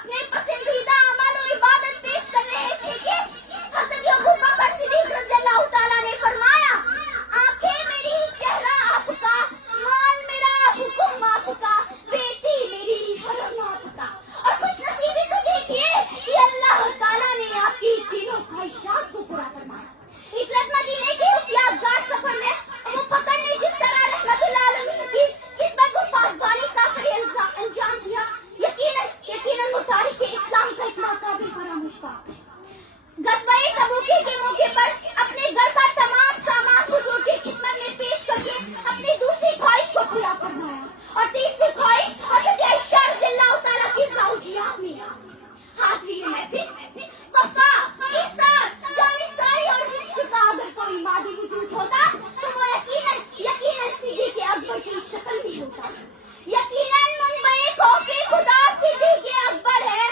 اپنے پسندیدہ عمل و عبادت پیش کر رہے تھے کہ حضرت ابو بکر صدیق رضی اللہ تعالیٰ نے فرمایا آنکھیں میری چہرہ آپ کا، مال میرا حکم آپ کا، بیٹی میری حرم آپ کا، اور خوش نصیبی تو دیکھیے کہ اللہ تعالیٰ نے آپ کی تینوں خواہشات کو پورا فرمایا۔ ہجرت مدینے کے اس یادگار سفر میں ابو بکر نے جس طرح رحمت العالمین کی خدمت و پاسبانی کا انجام دیا، یقیناً وہ تاریخ اسلام کا ایک ناقابل فراموش واقعہ ہے۔ غزوہ تبوک کے موقع پر اپنے گھر کا تمام سامان حضور کی خدمت میں پیش کر کے اپنی دوسری خواہش کو پورا فرمایا، اور تیسری خواہش حضرت عائشہ رضی اللہ تعالیٰ کی زوجیات میں حاضری محفل وفا عزت جانثاری اور عشق کا اگر کوئی مادی وجود ہوتا تو وہ یقیناً صدیق اکبر کی شکل بھی ہوتا۔ یقیناً منبع خوف خدا صدیق اکبر ہے،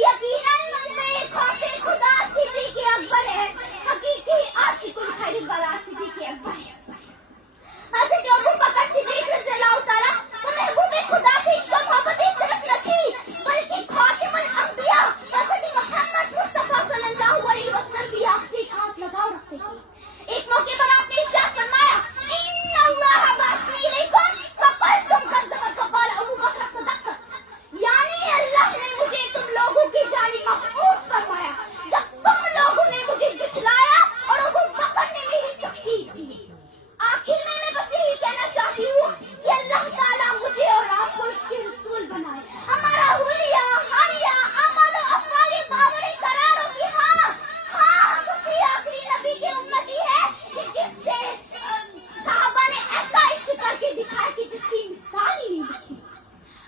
یقیناً منبع خوف خدا صدیق اکبر ہے، حقیقی عاشق الخیر والا صدیق اکبر ہے۔ حضرت ابو بکر صدیق رضی اللہ تعالیٰ وہ محبوب خدا سے عشق و محبت ایک طرف نہ تھی بلکہ خاتم الانبیاء حضرت محمد مصطفیٰ صلی اللہ علیہ وسلم بھی آپ سے خاص لگاؤ رکھتے تھے۔ ایک موقع پر آپ نے ارشاد فرمایا ان اللہ بعثنی الیکم فقلتم کذبت فقال ابو بکر صدقت، یعنی اللہ نے مجھے تم لوگوں کی جانب مبعوث فرمایا جب تم لوگوں نے مجھے جھٹلایا اور ابو بکر نے میری تصدیق کی۔ آخر میں بس یہی کہنا چاہتی ہوں کہ اللہ تعالیٰ مجھے اور آپ کو عشق رسول بنائے، ہمارا حلیہ حالیہ عمل و افعال باوری قرار ہو کہ ہم اسی آخری نبی کے امتی ہیں کہ جس سے صحابہ نے ایسا عشق کر کے دکھایا کہ جس کی مثال ہی نہیں ملتی۔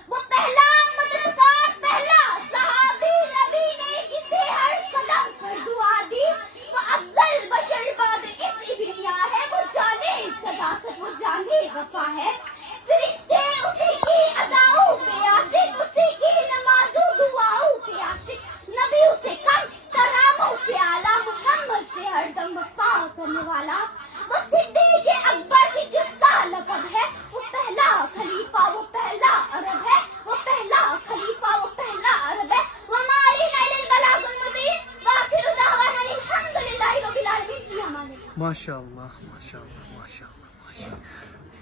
وہ پہلا مددگار، پہلا صحابی نبی نے جسے ہر قدم پر دعا دی، وہ افضل بشر بعد اس ابنیا ہے، وہ جانے صداقت، وہ جانے وفا ہے۔ فرشتے اسی کی اداؤں پہ عاشق، اسی کی نمازوں دعاؤں پہ عاشق، نبی اسے کم کراموں سے اعلیٰ، محمد سے ہر دم وفا کرنے والا، وہ صدیق اکبر کی جس کا لقب ہے، وہ پہلا خلیفہ، وہ پہلا عرب ہے، وہ پہلا خلیفہ، وہ پہلا عرب ہے۔ وما علینا الا البلاغ المبین وآخر دعوانا الحمد للہ رب العالمین فی امان اللہ۔ ماشاء اللہ ماشاء اللہ ماشاء اللہ ماشاء اللہ۔